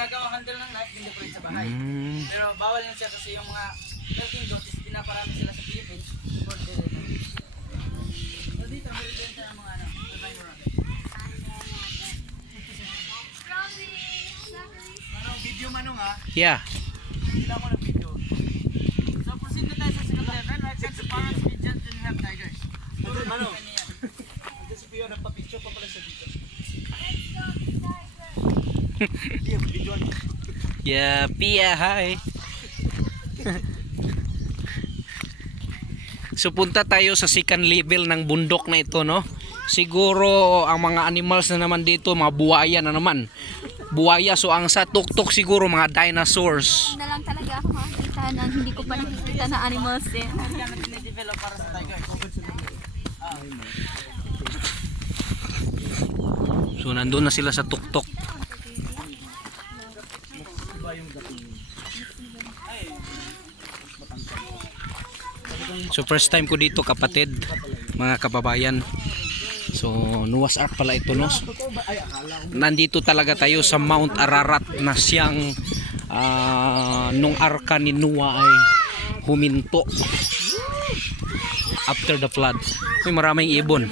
ginagawa handle ng knife, hindi po rin sa bahay. Pero bawal yun siya kasi yung mga talking goats, pinaparami sila sa Philippines. For the so dito, meron din siya ng mga ano, survivor rocket. Manong, video manong ha? Yeah. Hindi mo ng video. So proceed na tayo sa second level. Right side sa parents, pigeons, and we have tigers. Manong. Ito si Pio, nagpa-picture pa pala sa dito. Yeah, Pia, hi. So punta tayo sa second level ng bundok na ito, no? Siguro ang mga animals na naman dito, mga buhaya na naman. Buhaya, so ang sa tuktok siguro mga dinosaurs. Na lang talaga ako makakita na hindi ko pa nakikita na animals eh. Kaya natin na-develop para sa tigers. So nandun na sila sa tuktok. So first time ko dito, kapatid, mga kababayan. So Noah's Ark pala ito, no? Nandito talaga tayo sa Mount Ararat na siyang nung arka ni Noah ay huminto after the flood. Uy, maraming ibon.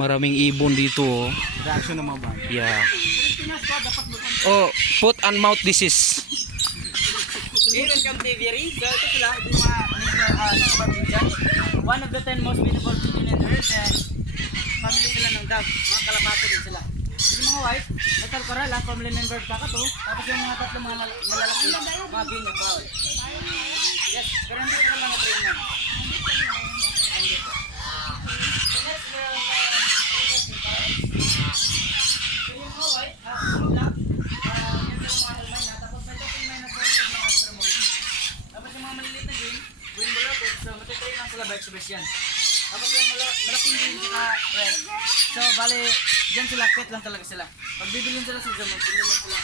Maraming ibon dito, oh. Reaction ng mga bata. Yeah. Oh, foot and mouth disease. Okay, welcome to Aviary. So ito sila, ito yung mga pigeons. One of the 10 most beautiful pigeons in the earth. Family sila ng dove. Mga kalabato din sila. Yung mga white, metal coral, family member kakato. Tapos yung mga tatlong mga malalaki, mga green and brown. Yes, pero hindi ko lang na-train yan. Hindi po. So next, meron so yung mga white, blue black, yan yung mga helmet na. Tapos may taping may na-train mga astromotive. Tapos yung mga maliliit na green bulatot, so matitrain lang sila by exhibition. Tapos yung malaking green saka red. So bali, dyan sila, pet lang talaga sila. Pag bibilin sila sa Zoom, magbili lang sila.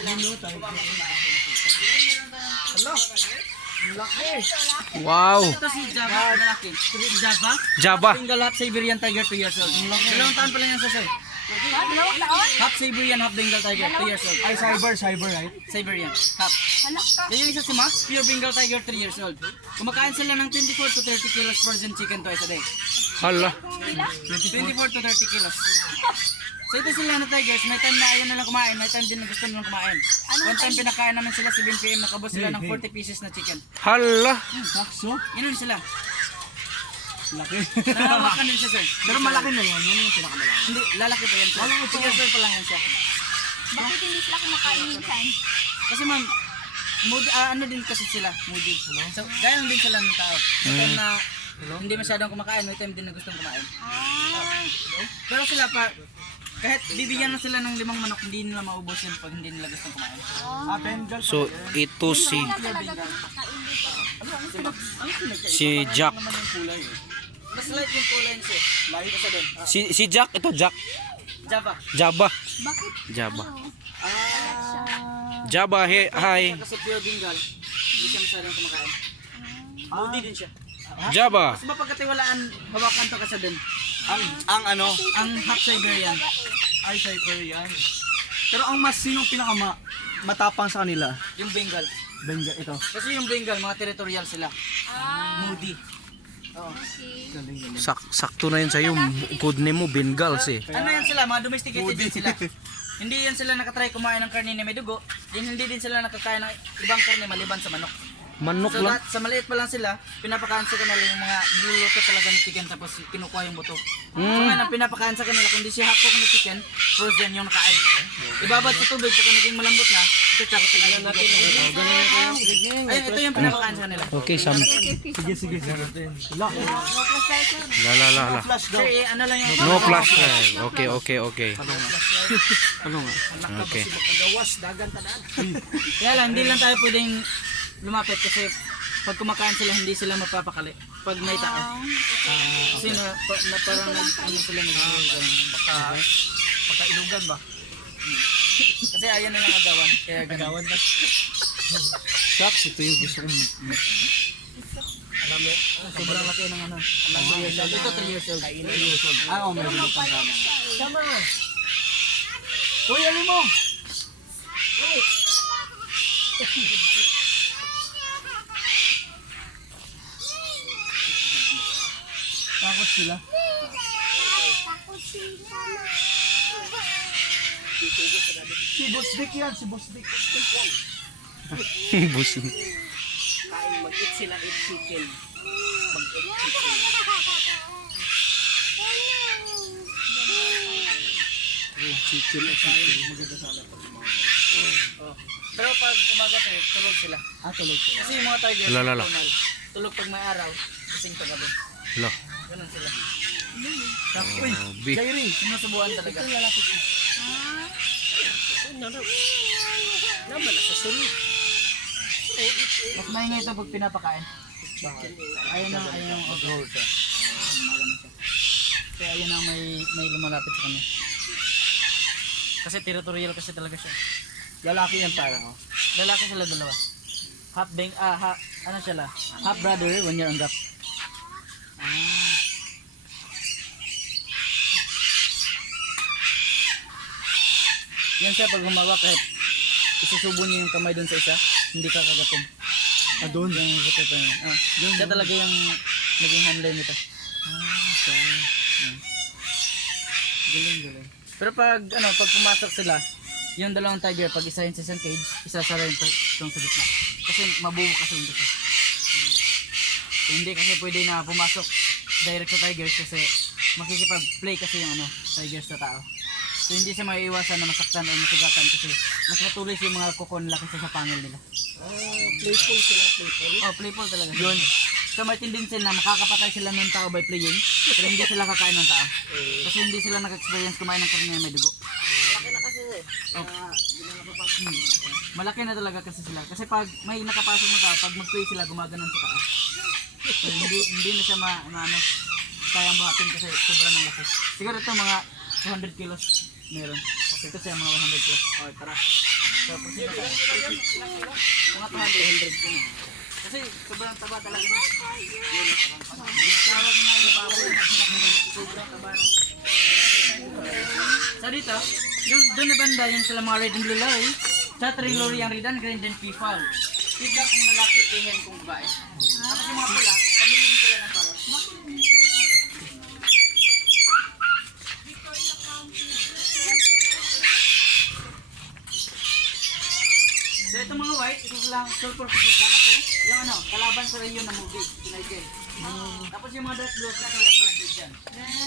Magbili sila sila. Hello? Laki. Wow. Ito si Java, malaki. Java? Java. Bengal half Siberian Tiger, 2 years old. Dalawang taon pa lang yan sa sir. Half Siberian, half Bengal Tiger, 2 years old. Ay, cyber, right? Siberian, half. Yan yung isa si Max, pure Bengal Tiger, 3 years old. Kumakain sila ng 24 to 30 kilos frozen chicken twice a day. Hala. 24 to 30 kilos. So ito sila na tigers, may time na ayaw na lang kumain, may time din na gusto nilang kumain. One time pinakain namin sila 7 PM, nakabos sila ng 40 pieces na chicken. Hala. Sakso? Yun sila. Laki. Nakawakan din siya sir. Pero malaki na yan. Yan yung pinakamalaki. Hindi, lalaki pa yan sir. Malaki pa. 2 years old pa lang yan siya. Bakit hindi sila kumakain minsan? Kasi ma'am, moody, ano din kasi sila, moody. So, gaya lang din sila ng tao. May time na hindi masyadong kumakain, may time din na gustong kumain. Pero sila pa, kahit bibigyan na sila ng 5 manok, hindi nila maubos yun pag hindi nila gustong kumain. Bengal. So ito si Jack. Mas light yung kulay niya siya. Light kasi doon. Si Jack, ito Jack. Java. Java. Bakit? Java. Ah. Java, hi. Kasi pure Bengal, hindi siya masyadong kumakain. Moody din siya. Java. Mas mapagkatiwalaan, hawakan to kasi din. Ang ano? Ang half Siberian. Ay, cyber yan. Pero ang mas sinong matapang sa kanila? Yung Bengal. Bengal, ito. Kasi yung Bengal, mga territorial sila. Moody. Oo. Sakto na yun sa'yo. Good name mo, Bengals eh. Ano yan sila? Mga domesticated din sila. Hindi yan sila nakatry kumain ng karne na may dugo. Hindi din sila nakakain ng ibang karne maliban sa manok. Manok So lang. lahat, sa maliit pa lang sila, pinapakain sa kanila yung mga niluluto talaga ng chicken tapos kinukuha yung buto. So ngayon, ang pinapakain sa kanila, kung di siya hapok na chicken, frozen yung nakain. Ibabad sa tubig, pagka naging malambot na, ito talaga natin. Ayun, ito yung pinapakain sa kanila. Okay, Sige. Laki. La. Flash daw. Sir, ano lang yung... No flash. Okay. Ano nga? Okay. Gawas, dagan tanaan. Kaya lang, hindi lang tayo pwedeng lumapit kasi pag kumakain sila, hindi sila mapapakali. Pag may tao. Kasi parang ano sila Pagkailugan ba? kasi ayaw nilang agawan. Kaya ganun. Gawan ba? Shucks, ito yung gusto kong... Alam mo, sobrang laki ng ano. Ito 3 years old. 3 years old. Oo, may lutang gana. Sama! Uy, alin mo! Takot sila. Si Boss Dick yan, si Boss Dick. Busin. Mag-eat sila, eat chicken. Mag-eat chicken. Chicken o chicken. Maganda sana. Pero pag umaga kayo, tulog sila. Tulog sila. Kasi yung mga tiger, Lala. nocturnal. Tulog pag may araw, gising pag gabi. Lo. Ganun sila. Uy, Grabe. Jairi. Sinusubuan talaga. Naman na sa sulod. Mas maingay ito pag pinapakain. Ayun ang overhaul siya. Magano siya. Kaya ayun ang may lumalapit sa kanya. Kasi territorial kasi talaga siya. Lalaki yan parang. Lalaki sila dalawa. Ano sila? Half brother, 1 year ang gap. Yan siya pag humawak kahit isusubo niya yung kamay dun sa isa, hindi ka kagatin. Doon. Yung sakit pa yun. Siya talaga yung naging handler nito. Galing. Pero pag pumasok sila, yung dalawang tiger, pag isa yun sa isang cage, isa sa rin itong sa gitna. Kasi mabubo kasi yung dito. So, hindi kasi pwede na pumasok direct sa tigers kasi makikipag-play kasi yung tigers sa tao. So hindi siya maiiwasan na masaktan o masugatan kasi mas matulis yung mga kuko nila kaysa sa pangil nila. Playful sila, playful. Playful talaga. Yun. So may tendency na makakapatay sila ng tao by playing, pero hindi sila kakain ng tao. Kasi hindi sila nag-experience kumain ng karne na may dugo. Malaki na kasi malaki na talaga kasi sila. Kasi pag may nakapasok na tao, pag mag-play sila, gumaganon sa tao. So hindi na siya kayang buhatin kasi sobrang ng laki. Siguro ito mga 200 kilos meron. Ito siya mga 100 plus. Okay, tara. So, proceed na tayo. Mga 200 ko na. Kasi sobrang taba talaga na. Yun, tawag nga yung baboy. Sobrang taba na. So dito, doon na banda yung sila mga red and blue lorry. Sa trilori ang ridan, green and pifal. Pika kung lalaki, pihen kung babae. Tapos yung mga pula, pamilin sila ng power. So itong mga white, ito silang sulfur fish kasi yung kalaban sa Rayon na movie, United. Tapos yung mga dark blue, sa kalaban dyan.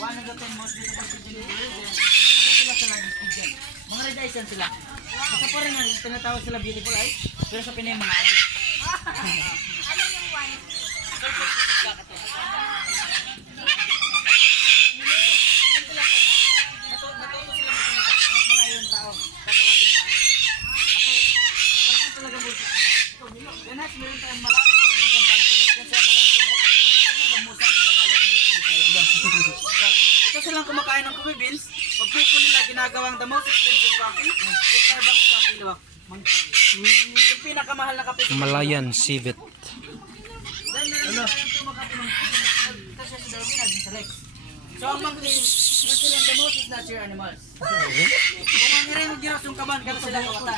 One of the 10 most beautiful pigeon in the world, then ito sila sa lagis pigeon. Mga red eyes yan sila. Basta pa rin nga, tinatawag sila beautiful eyes, pero sa Pinay mga adik. Ano yung white? Sulfur fish kasi. Natuto sila magsalita, mas malayo yung tao, tatawagin tayo. Kasi, wala ka talaga bullshit. Ganas, meron tayong malaki sa isang banko. Yan siya malaki. Kasi sa musa ang Tagalog nila sa Bisaya. Ito silang kumakain ng coffee beans. Pagpupo nila ginagawang the most expensive coffee. Yung Starbucks coffee luwak. Yung pinakamahal na kape. Malayan Civet. Then meron tayong tumakape ng kasi si Darwin nag-select. So ang monkey, yung the most is natural animals. Kung ang nire mag-giras yung kaban, gano'n sila kawatan.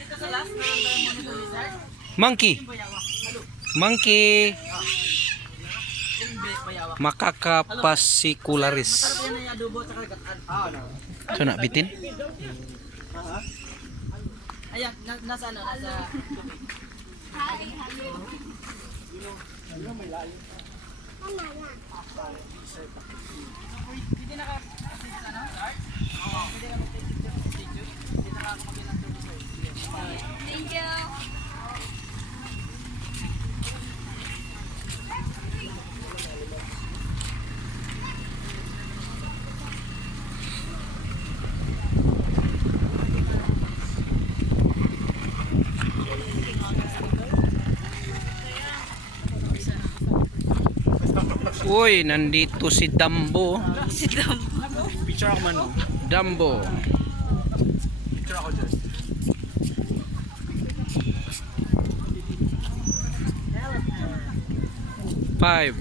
Dito sa last, meron tayong monitor lizard. Monkey. Yung bayawak. Halo. Monkey. Yung bayawak. Makakapasicularis. Masarap yan na adobo sa kagatan. So na bitin? Ayan, nasa nasa tubig. Hindi na ka art? Oo. Hindi na mag-take picture sa stage. Hindi na ka kumagin ng tubig sir. Thank you. Uy, nandito si Dumbo. Picture ako man. Dumbo. Picture ako dyan. Five.